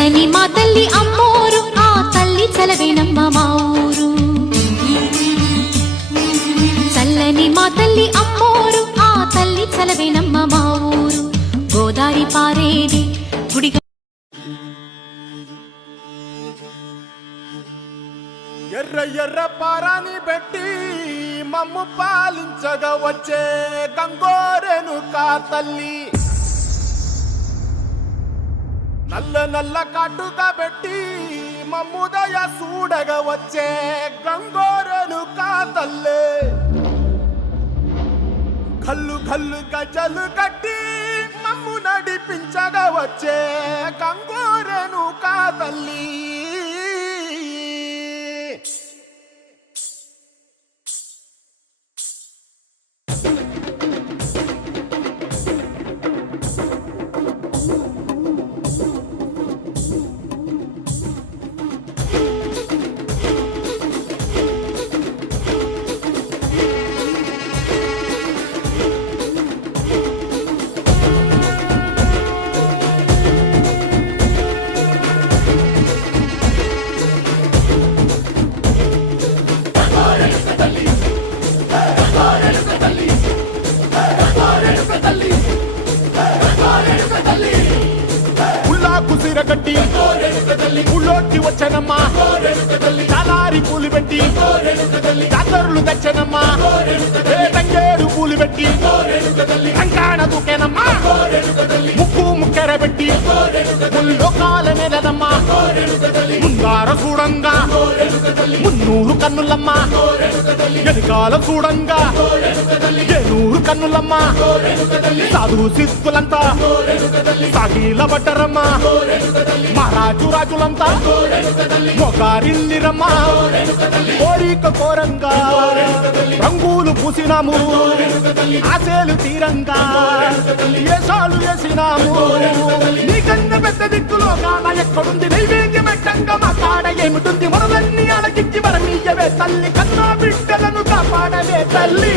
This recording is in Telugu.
చల్లని మా తల్లి అమ్మోరు, ఆ తల్లి చలవేనమ్మ మా ఊరు. చల్లని మా తల్లి అమ్మోరు, ఆ తల్లి చలవేనమ్మ మా ఊరు. గోదారి పారేది గుడి ఎర్ర ఎర్ర పారాని పెట్టి మమ్ము పాలించగా వచ్చే గంగోరెను కా తల్లి, నల్ల నల్ల కాటుగా పెట్టి మమ్ముదయ చూడగా వచ్చే గంగోరెను కా తల్లి. కల్లు కల్లు గజలు కట్టి మమ్ము నడిపించగా వచ్చే గంగోరెను కా తల్లి. కుసిరగట్టి ఊళ్ళోకి వచ్చనమ్మా, చాలారి పూలు పెట్టి జాతరులు తెచ్చనమ్మా, తంగేడు పూలు పెట్టి కంకాణ దూకేనమ్మా, ముక్కు ముక్కెర పెట్టి ముల్లోకాల నెలనమ్మా, ముందార చూడంగా మున్నూరు కన్నులమ్మా, ఎనకాల చూడంగా ఏనూరు కన్నులమ్మా, సాధు సిద్ధులంతా సాగిల పడ్డరమ్మా, మహారాజు రాజులంతా మొగారిల్లిరమ్మా, కోరిక కోరంగా రంగులు పూసినాము, ఆశలు తీరంగా ఏసాలు వేసినాము. నీకన్నా పెద్ద దిక్కులో కాన ఎక్కడుంది, నైవేద్యం పెట్టంగా మా కాడ ఏమిటుంది, మనలన్నీ అలకించి వరమీయవే తల్లి, కన్నా బిడ్డలను కాపాడవే తల్లి.